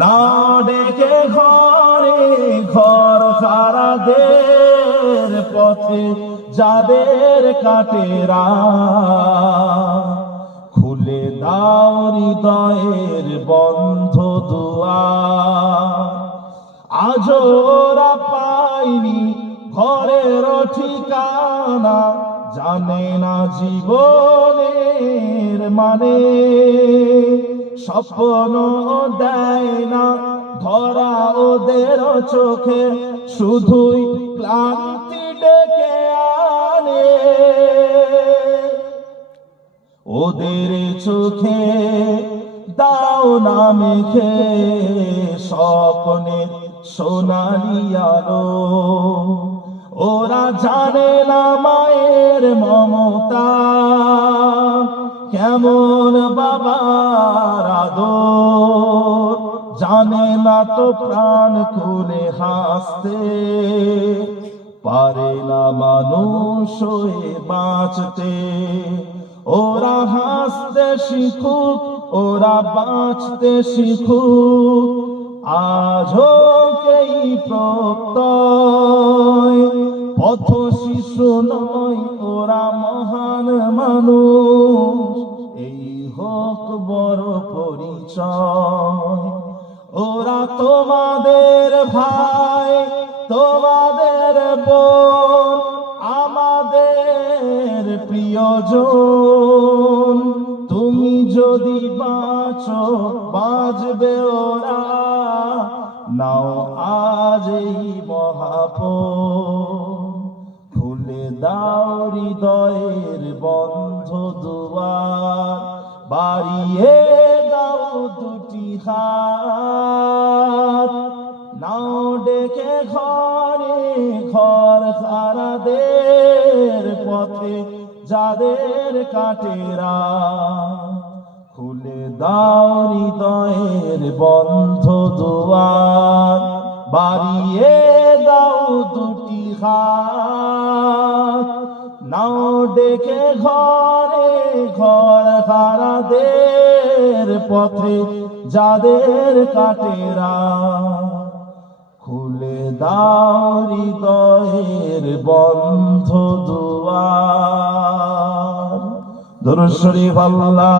না ডেকে ঘরে ঘর হারাদের পথে যাদের কাটেরা, খুলে দাও হৃদয়ের বন্ধ দুয়ার। আজ ওরা পায়নি ঘরের ঠিকানা, জানে না জীবনের মানে, স্বপ্ন দেয় না ধরা ওদের চোখে, শুধুই ক্লান্তি ডেকে আনে। ওদের চোখে দাও না মেখে স্বপ্নের সোনালি আলো, ওরা জানে না মায়ের মমতা, কেমন বাবার আদর, জানে না তো প্রাণ খুলে হাসতে, পারে না মানুষ হয়ে বাঁচতে। ওরা হাসতে শিখুক, ওরা বাঁচতে শিখুক, আজও কেই প্রত্যয় পথ শিশু নয়, ওরা মহান মানুষ, এই হোক বড় পরিচয়। ওরা তোমাদের ভাই, তোমাদের বোন, আমাদের প্রিয়জন। তুমি যদি বাঁচো বাঁচবে ওরা, নাও আজ এই মহাপণ, খুলে দাও হৃদয়ের বন্ধ দুয়ার, বাড়িয়ে দাও দুটি হাত। নাও ডেকে ঘরে ঘর হারাদের পথে যাদের কাটেরা, খুলে দাও হৃদয়ের বন্ধ দুয়ার, বাড়িয়ে দাও দুটি হাত। নাও ডেকে ঘরে ঘর হারাদের পথে যাদের কাটেরা, খুলে দাও হৃদয়ের বন্ধ দুয়ার। দরুদ শরীফ আল্লাহ।